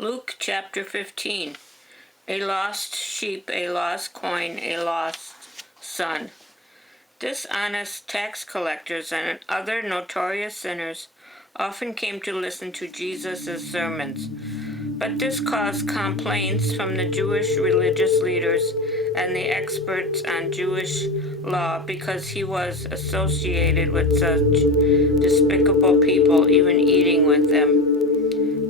Luke chapter 15. A lost sheep, a lost coin, a lost son. Dishonest tax collectors and other notorious sinners often came to listen to Jesus' sermons, but this caused complaints from the Jewish religious leaders and the experts on Jewish law because he was associated with such despicable people, even eating with them.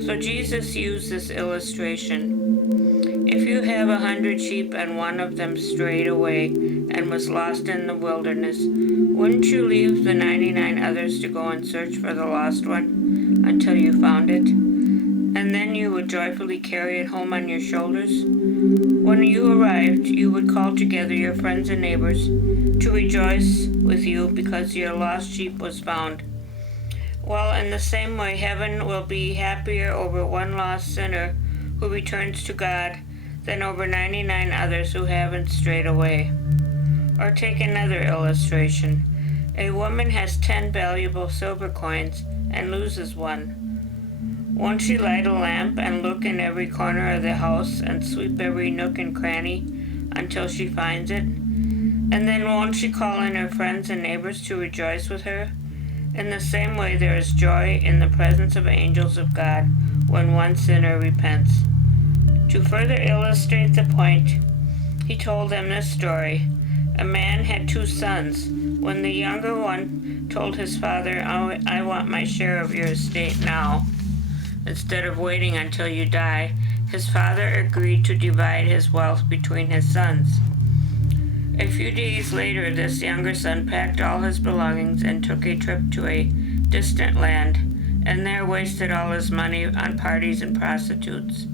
So Jesus used this illustration. If you have 100 sheep and one of them strayed away and was lost in the wilderness, wouldn't you leave the 99 others to go and search for the lost one until you found it? And then you would joyfully carry it home on your shoulders? When you arrived, you would call together your friends and neighbors to rejoice with you because your lost sheep was found. Well, in the same way, heaven will be happier over one lost sinner who returns to God than over 99 others who haven't strayed away. Or take another illustration. A woman has 10 valuable silver coins and loses one. Won't she light a lamp and look in every corner of the house and sweep every nook and cranny until she finds it? And then won't she call in her friends and neighbors to rejoice with her? In the same way, there is joy in the presence of angels of God when one sinner repents. To further illustrate the point, he told them this story. A man had 2 sons. When the younger one told his father, I want my share of your estate now, instead of waiting until you die, his father agreed to divide his wealth between his sons. A few days later, this younger son packed all his belongings and took a trip to a distant land, and there wasted all his money on parties and prostitutes.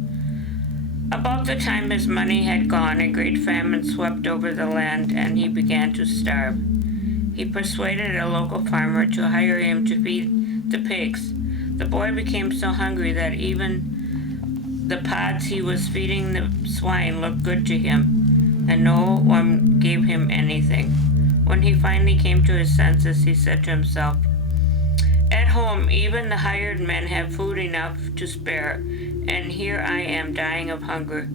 About the time his money had gone, a great famine swept over the land, and he began to starve. He persuaded a local farmer to hire him to feed the pigs. The boy became so hungry that even the pods he was feeding the swine looked good to him, and no one gave him anything. When he finally came to his senses, he said to himself, "At home, even the hired men have food enough to spare, and here I am dying of hunger.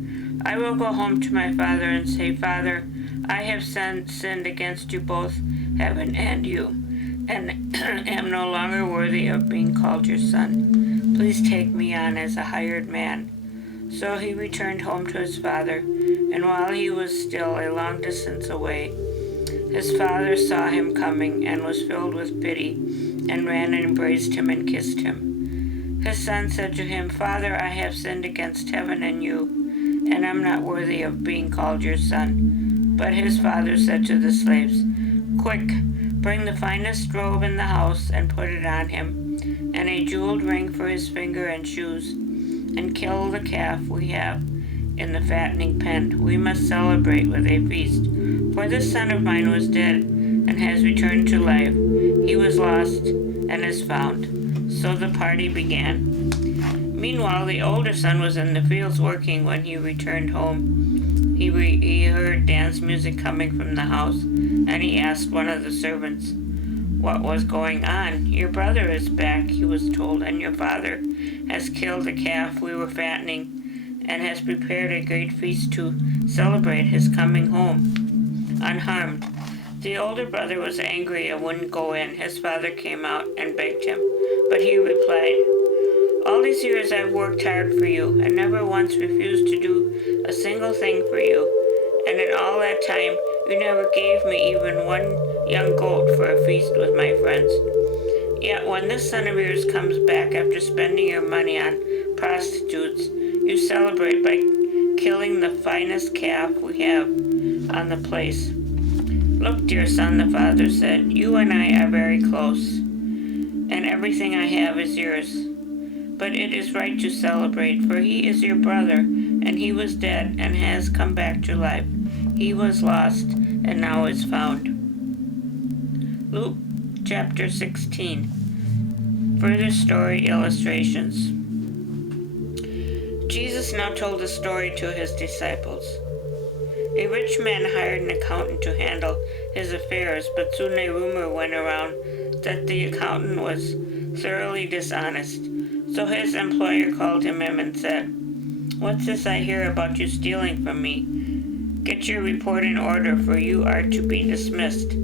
I will go home to my father and say, 'Father, I have sinned against you both, heaven and you, and am no longer worthy of being called your son. Please take me on as a hired man.' So he returned home to his father, and while he was still a long distance away, his father saw him coming and was filled with pity, and ran and embraced him and kissed him. His son said to him, 'Father, I have sinned against heaven and you, and am not worthy of being called your son.' But his father said to the slaves, 'Quick, bring the finest robe in the house and put it on him, and a jeweled ring for his finger and shoes, and kill the calf we have in the fattening pen. We must celebrate with a feast. For this son of mine was dead and has returned to life. He was lost and is found.' So the party began. Meanwhile, the older son was in the fields working. When he returned home, he heard dance music coming from the house, and he asked one of the servants what was going on. 'Your brother is back,' he was told, 'and your father has killed the calf we were fattening and has prepared a great feast to celebrate his coming home unharmed.' The older brother was angry and wouldn't go in. His father came out and begged him, but he replied, 'All these years I've worked hard for you and never once refused to do a single thing for you. And in all that time, you never gave me even one young goat for a feast with my friends. Yet when this son of yours comes back after spending your money on prostitutes, you celebrate by killing the finest calf we have on the place.' 'Look, dear son,' the father said, 'you and I are very close, and everything I have is yours. But it is right to celebrate, for he is your brother, and he was dead and has come back to life. He was lost and now is found.'" Luke chapter 16. Further story illustrations. Jesus now told a story to his disciples. A rich man hired an accountant to handle his affairs, but soon a rumor went around that the accountant was thoroughly dishonest. So his employer called him in and said, What's this I hear about you stealing from me? Get your report in order, for you are to be dismissed."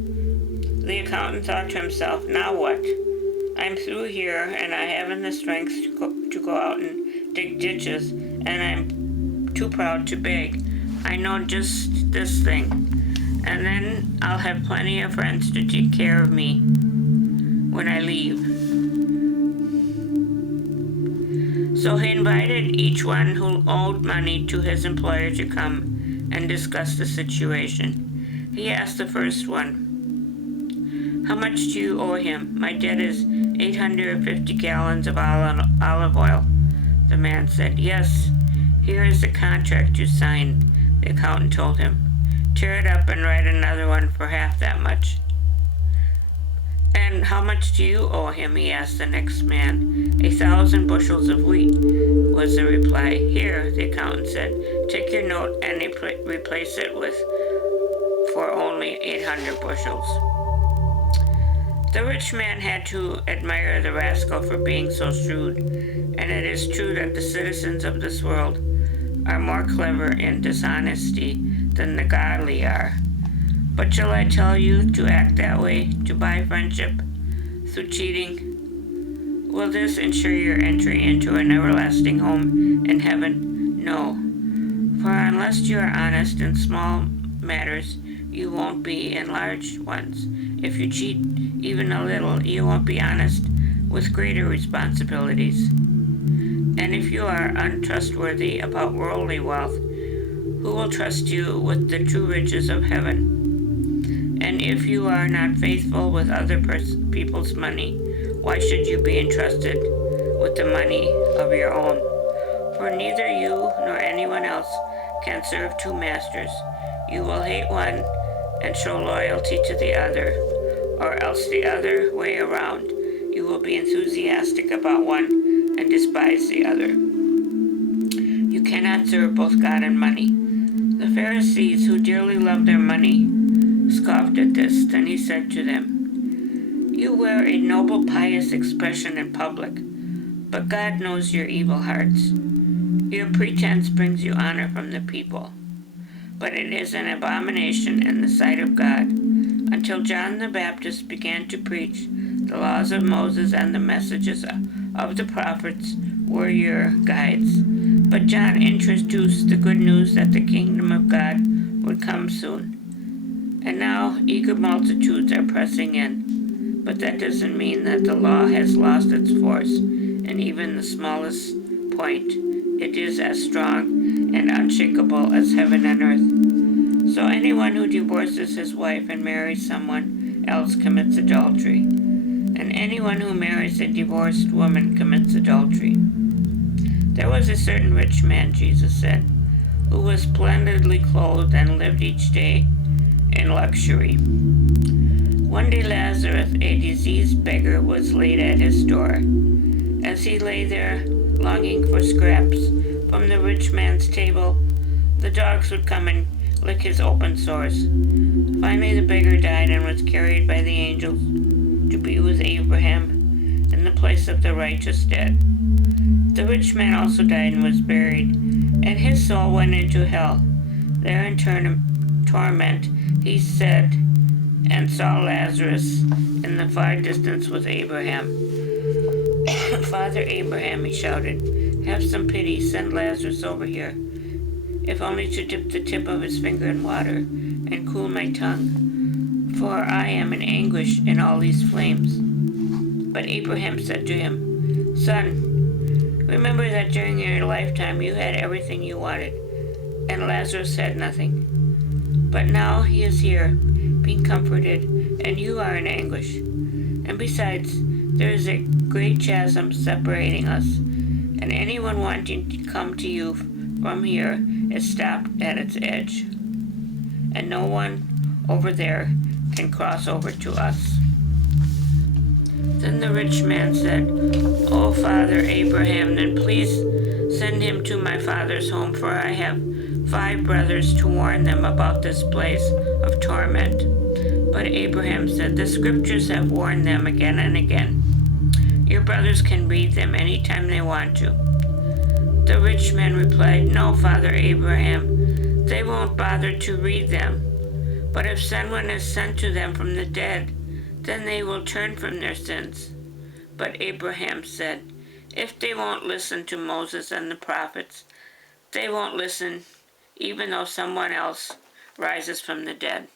The accountant thought to himself, "Now what? I'm through here, and I haven't the strength to go out and dig ditches, and I'm too proud to beg. I know just this thing, and then I'll have plenty of friends to take care of me when I leave." So he invited each one who owed money to his employer to come and discuss the situation. He asked the first one, "How much do you owe him?" "My debt is 850 gallons of olive oil." The man said, "Yes, here is the contract you signed," the accountant told him. "Tear it up and write another one for half that much." "And how much do you owe him?" he asked the next man. 1,000 bushels of wheat," was the reply. "Here," the accountant said, "take your note and replace it with for only 800 bushels. The rich man had to admire the rascal for being so shrewd, and it is true that the citizens of this world are more clever in dishonesty than the godly are. But shall I tell you to act that way, to buy friendship through cheating? Will this ensure your entry into an everlasting home in heaven? No. For unless you are honest in small matters, you won't be in large ones. If you cheat even a little, you won't be honest with greater responsibilities. And if you are untrustworthy about worldly wealth, who will trust you with the true riches of heaven? And if you are not faithful with other people's money, why should you be entrusted with the money of your own? For neither you nor anyone else can serve two masters. You will hate one and show loyalty to the other, or else the other way around. You will be enthusiastic about one and despise the other. You cannot serve both God and money. The Pharisees, who dearly loved their money, scoffed at this. Then he said to them, "You wear a noble, pious expression in public, but God knows your evil hearts. Your pretense brings you honor from the people, but it is an abomination in the sight of God. Until John the Baptist began to preach, the laws of Moses and the messages of the prophets were your guides. But John introduced the good news that the kingdom of God would come soon. And now eager multitudes are pressing in. But that doesn't mean that the law has lost its force in even the smallest point. It is as strong and unshakable as heaven and earth. So anyone who divorces his wife and marries someone else commits adultery. And anyone who marries a divorced woman commits adultery. There was a certain rich man," Jesus said, "who was splendidly clothed and lived each day in luxury. One day Lazarus, a diseased beggar, was laid at his door. As he lay there, longing for scraps from the rich man's table, the dogs would come and lick his open sores. Finally the beggar died and was carried by the angels to be with Abraham in the place of the righteous dead. The rich man also died and was buried, and his soul went into hell. There in torment he sat and saw Lazarus in the far distance with Abraham. "Father Abraham," he shouted, "have some pity, send Lazarus over here, if only to dip the tip of his finger in water and cool my tongue, for I am in anguish in all these flames." But Abraham said to him, "Son, remember that during your lifetime you had everything you wanted, and Lazarus had nothing. But now he is here, being comforted, and you are in anguish. And besides, there is a great chasm separating us, and anyone wanting to come to you from here is stopped at its edge, and no one over there can cross over to us." Then the rich man said, "O Father Abraham, then please send him to my father's home, for I have 5 brothers to warn them about this place of torment." But Abraham said, "The scriptures have warned them again and again. Your brothers can read them any time they want to." The rich man replied, "No, Father Abraham, they won't bother to read them. But if someone is sent to them from the dead, then they will turn from their sins." But Abraham said, "If they won't listen to Moses and the prophets, they won't listen even though someone else rises from the dead."